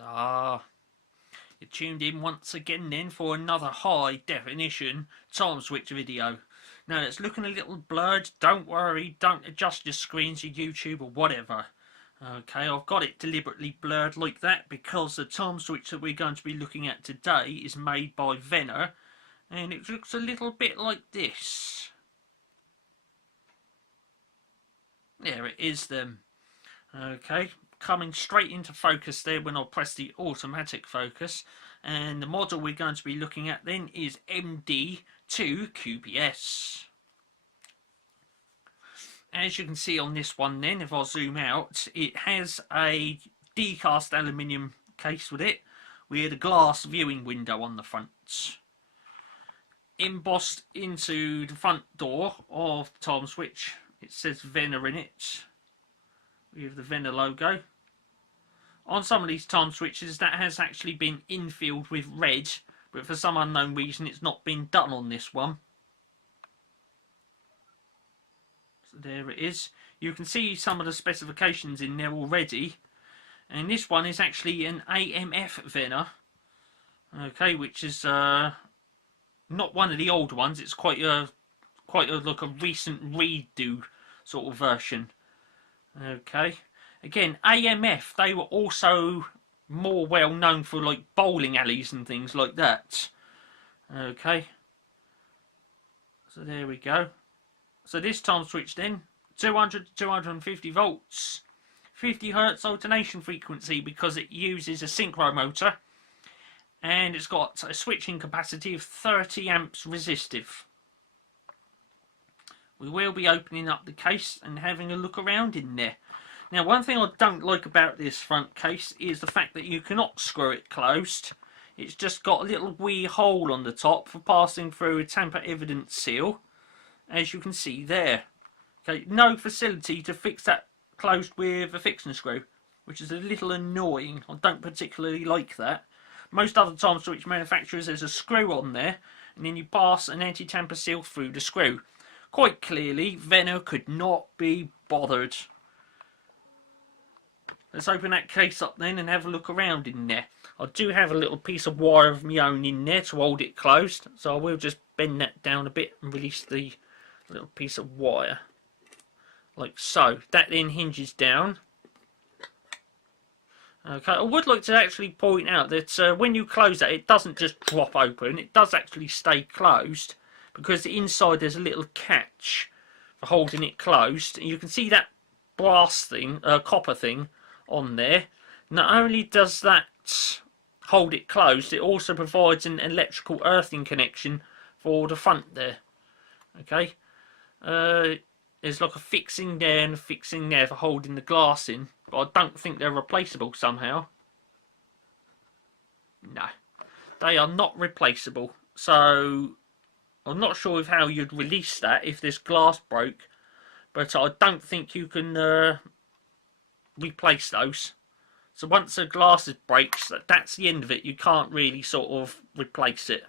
Ah, you tuned in once again then for another high definition Timeswitch video. Now it's looking a little blurred. Don't worry, don't adjust your screens, your YouTube or whatever. Okay, I've got it deliberately blurred like that because the Timeswitch that we're going to be looking at today is made by Venner, and it looks a little bit like this. There it is then. Okay, coming straight into focus there when I press the automatic focus, and the model we're going to be looking at then is MD2 QPS. As you can see on this one then, if I zoom out, it has a die-cast aluminium case with it, with a glass viewing window on the front. Embossed into the front door of the Timeswitch, it says Venner in it, with the Venner logo. On some of these Timeswitches that has actually been infilled with red, but for some unknown reason it's not been done on this one. So there it is. You can see some of the specifications in there already, and this one is actually an AMF Venner, okay, which is not one of the old ones. It's quite a like a recent redo sort of version. Okay, again, AMF, they were also more well known for like bowling alleys and things like that. Okay, so there we go. So this Timeswitch then, 200 to 250 volts, 50 Hz alternation frequency because it uses a synchro motor, and it's got a switching capacity of 30 amps resistive. We will be opening up the case and having a look around in there. Now, one thing I don't like about this front case is the fact that you cannot screw it closed. It's just got a little wee hole on the top for passing through a tamper evident seal, as you can see there. Okay, no facility to fix that closed with a fixing screw, which is a little annoying. I don't particularly like that. Most other Timeswitch manufacturers, there's a screw on there, and then you pass an anti-tamper seal through the screw. Quite clearly, Venner could not be bothered. Let's open that case up then and have a look around in there. I do have a little piece of wire of my own in there to hold it closed, so I will just bend that down a bit and release the little piece of wire, like so. That then hinges down. Okay, I would like to actually point out that when you close that, it doesn't just drop open, it does actually stay closed, because inside there's a little catch for holding it closed. And you can see that brass thing, copper thing on there. Not only does that hold it closed, it also provides an electrical earthing connection for the front there. Okay, there's like a fixing there and a fixing there for holding the glass in, but I don't think they're replaceable somehow. No, they are not replaceable. So I'm not sure of how you'd release that if this glass broke, but I don't think you can replace those. So once the glass breaks, that's the end of it. You can't really sort of replace it.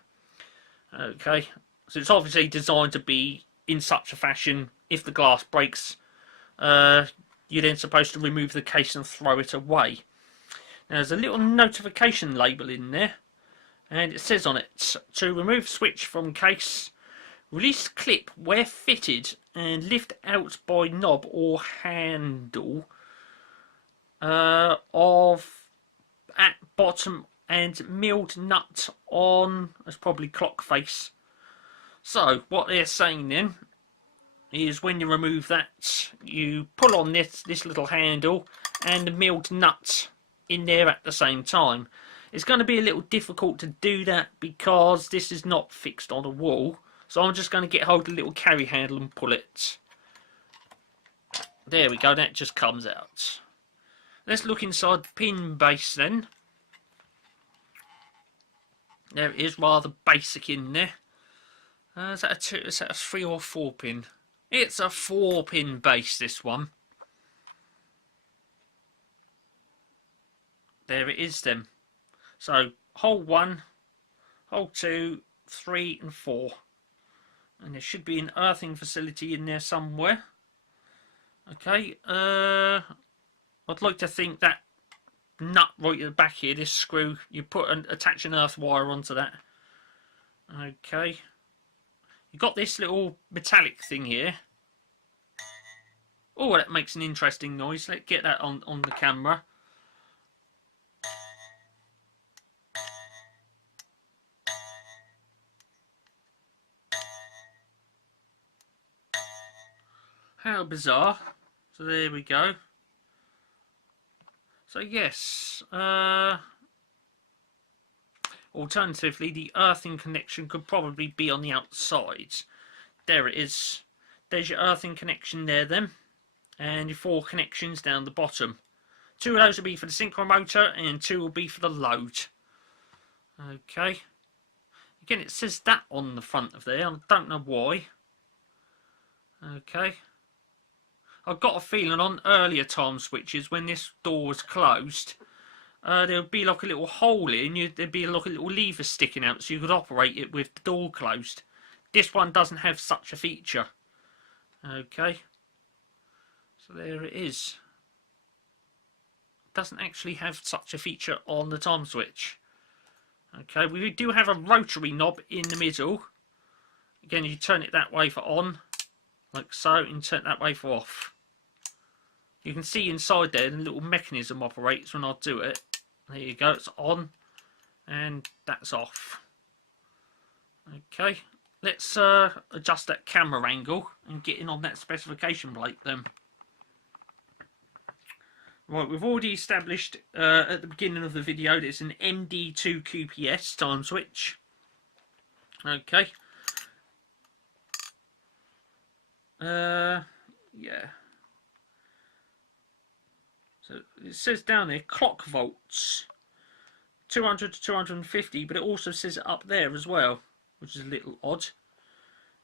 Okay, so it's obviously designed to be in such a fashion, if the glass breaks, you're then supposed to remove the case and throw it away. Now, there's a little notification label in there, and it says on it, to remove switch from case, release clip where fitted and lift out by knob or handle of at bottom and milled nut on, that's probably clock face. So what they're saying then is when you remove that, you pull on this little handle and the milled nut in there at the same time. It's going to be a little difficult to do that because this is not fixed on a wall. So I'm just going to get hold of the little carry handle and pull it. There we go, that just comes out. Let's look inside the pin base then. There it is, rather basic in there. Is that a 3 or 4 pin? It's a 4 pin base, this one. There it is then. So hole 1, hole 2, 3 and 4. And there should be an earthing facility in there somewhere. Okay, I'd like to think that nut right at the back here, this screw, you attach an earth wire onto that. Okay. You've got this little metallic thing here. Oh, that makes an interesting noise. Let's get that on the camera. How bizarre. So there we go. So yes, alternatively, the earthing connection could probably be on the outside. There it is. There's your earthing connection there then. And your 4 connections down the bottom. 2 of those will be for the synchro motor and 2 will be for the load. Okay. Again, it says that on the front of there. I don't know why. Okay. I've got a feeling on earlier time switches, when this door was closed, there would be like a little hole in, there'd be like a little lever sticking out so you could operate it with the door closed. This one doesn't have such a feature. Okay. So there it is. Doesn't actually have such a feature on the time switch. Okay, we do have a rotary knob in the middle. Again, you turn it that way for on, like so, and turn it that way for off. You can see inside there the little mechanism operates when I do it. There you go, it's on, and that's off. Okay, let's adjust that camera angle and get in on that specification plate then. Right, we've already established at the beginning of the video that it's an MD2 QPS time switch. Okay. Yeah. So it says down there clock volts 200 to 250, but it also says it up there as well, which is a little odd.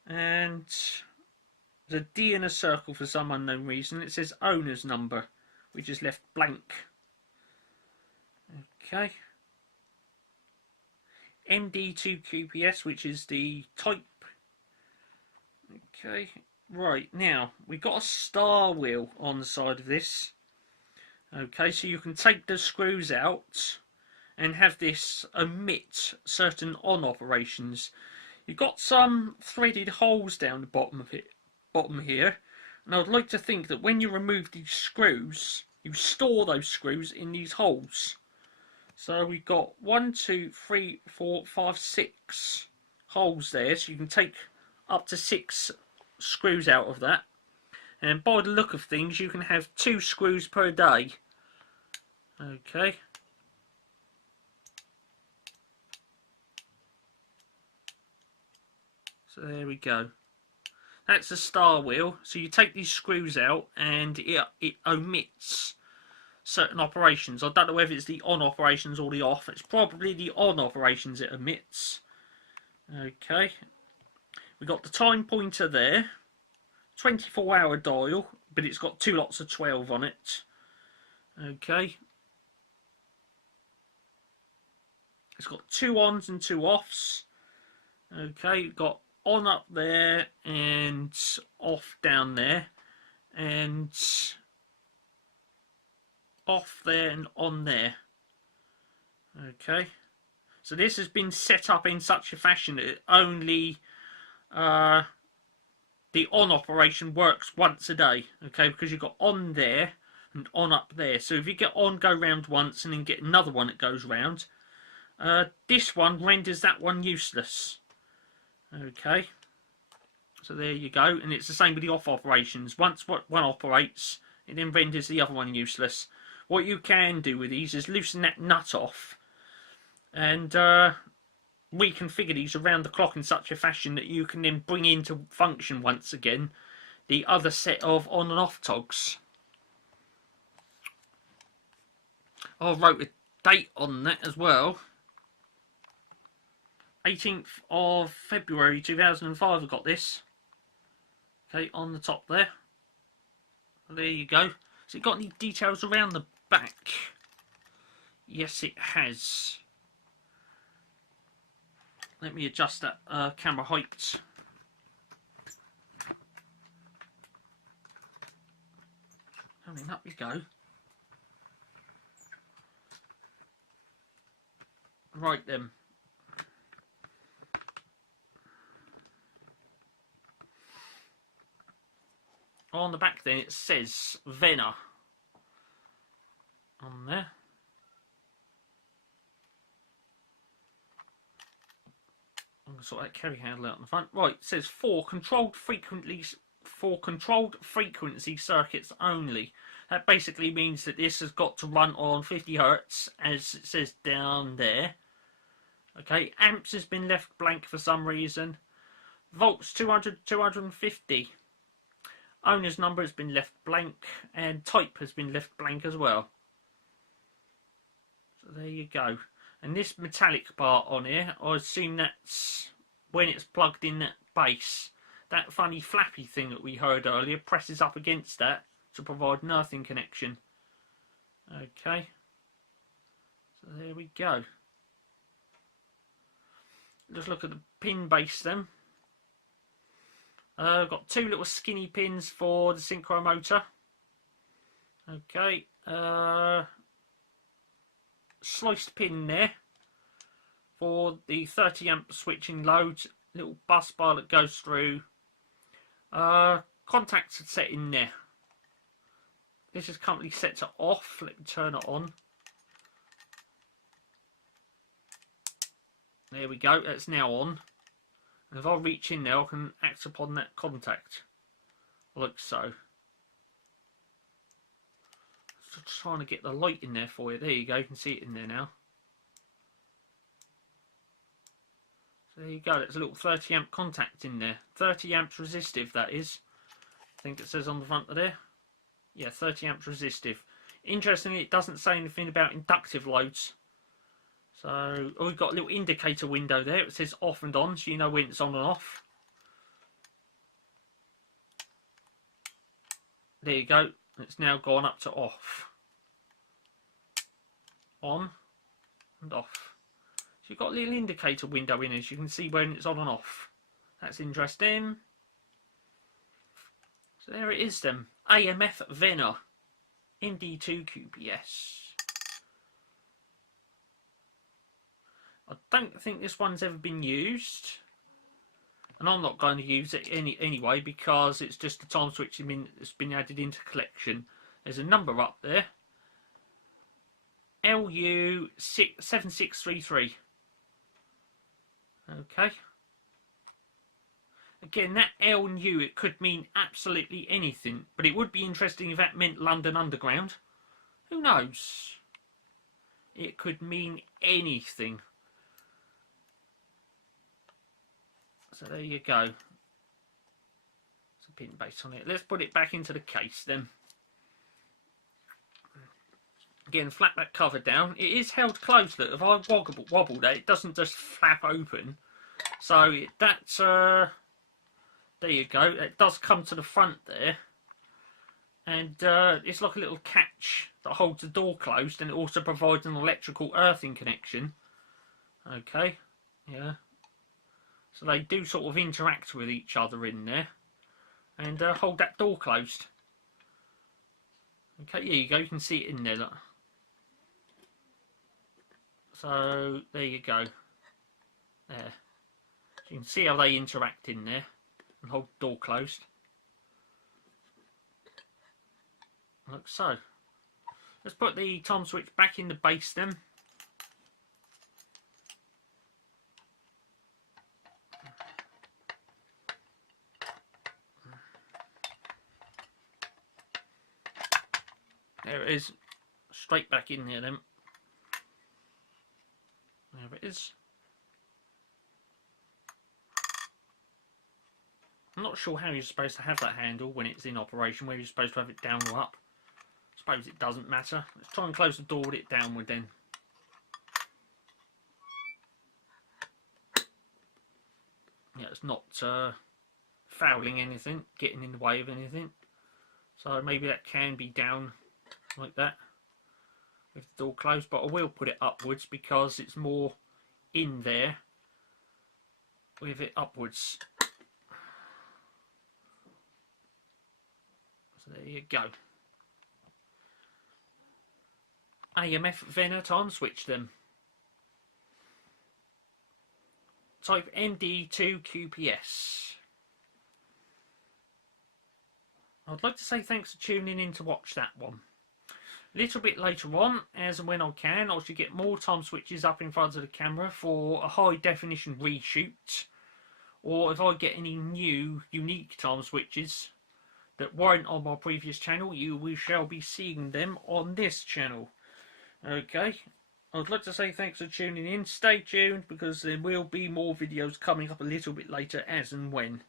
And the D in a circle for some unknown reason. It says owner's number, which is left blank. Okay. MD2 QPS, which is the type. Okay. Right, now we've got a star wheel on the side of this. Okay, so you can take the screws out and have this omit certain on operations. You've got some threaded holes down the bottom of it, bottom here, and I would like to think that when you remove these screws, you store those screws in these holes. So we've got 1, 2, 3, 4, 5, 6 holes there, so you can take up to 6 screws out of that. And by the look of things, you can have 2 screws per day. Okay. So there we go. That's a star wheel. So you take these screws out and it omits certain operations. I don't know whether it's the on operations or the off. It's probably the on operations it omits. Okay. We've got the time pointer there. 24-hour dial, but it's got 2 lots of 12 on it. Okay. It's got 2 ons and 2 offs. Okay, you've got on up there and off down there, and off there and on there. Okay, so this has been set up in such a fashion that only the on operation works once a day. Okay, because you've got on there and on up there. So if you get on, go round once, and then get another one that goes round, this one renders that one useless. Okay, so there you go, and it's the same with the off operations. Once one operates, it then renders the other one useless. What you can do with these is loosen that nut off and reconfigure these around the clock in such a fashion that you can then bring into function once again the other set of on and off togs. I wrote a date on that as well. 18th of February 2005 I got this. Okay, on the top there. There you go. Has it got any details around the back? Yes, it has. Let me adjust that camera height. I mean, up we go. Right then. On the back then it says Venner on there. I'm going to sort that carry handle out on the front. Right, it says for controlled frequency circuits only. That basically means that this has got to run on 50 Hertz, as it says down there. Okay, amps has been left blank for some reason. Volts 200, 250. Owner's number has been left blank, and type has been left blank as well. So there you go. And this metallic part on here, I assume that's when it's plugged in that base. That funny flappy thing that we heard earlier presses up against that to provide an earthing connection. Okay. So there we go. Let's look at the pin base then. I've got two little skinny pins for the synchro motor. Okay. Sliced pin there for the 30 amp switching load. Little bus bar that goes through. Contacts are set in there. This is currently set to off. Let me turn it on. There we go. That's now on. And if I reach in there, I can act upon that contact. Like so. Just trying to get the light in there for you. There you go. You can see it in there now. So there you go. There's a little 30 amp contact in there. 30 amps resistive, that is. I think it says on the front of there. Yeah, 30 amps resistive. Interestingly, it doesn't say anything about inductive loads. So we've got a little indicator window there. It says off and on, so you know when it's on and off. There you go. It's now gone up to off. On and off. So you've got a little indicator window in it, so you can see when it's on and off. That's interesting. So there it is then. AMF Venner MD2 QPS. I don't think this one's ever been used. And I'm not going to use it anyway because it's just a time switch that's been added into collection. There's a number up there. LU7633. Okay. Again, that L and U, it could mean absolutely anything. But it would be interesting if that meant London Underground. Who knows? It could mean anything. So there you go. There's a pin base on it. Let's put it back into the case then. Again, flap that cover down. It is held closed. Look, if I wobble that, it doesn't just flap open. So that's there you go. It does come to the front there, and it's like a little catch that holds the door closed, and it also provides an electrical earthing connection. Okay, yeah. So they do sort of interact with each other in there, and hold that door closed. Okay, there you go. You can see it in there. Look. So there you go. There. So you can see how they interact in there and hold the door closed. Like so. Let's put the time switch back in the base then. There it is. Straight back in there then. There it is. I'm not sure how you're supposed to have that handle when it's in operation, whether you're supposed to have it down or up. I suppose it doesn't matter. Let's try and close the door with it downward then. Yeah, it's not fouling anything, getting in the way of anything. So maybe that can be down like that with the door closed, but I will put it upwards because it's more in there with it upwards. So there you go. AMF Venner time switch then. type MD2 QPS. I'd like to say thanks for tuning in to watch that one. A little bit later on, as and when I can, I should get more time switches up in front of the camera for a high definition reshoot. Or if I get any new, unique time switches that weren't on my previous channel, we shall be seeing them on this channel. Okay, I'd like to say thanks for tuning in. Stay tuned because there will be more videos coming up a little bit later as and when.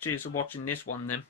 Cheers for watching this one then.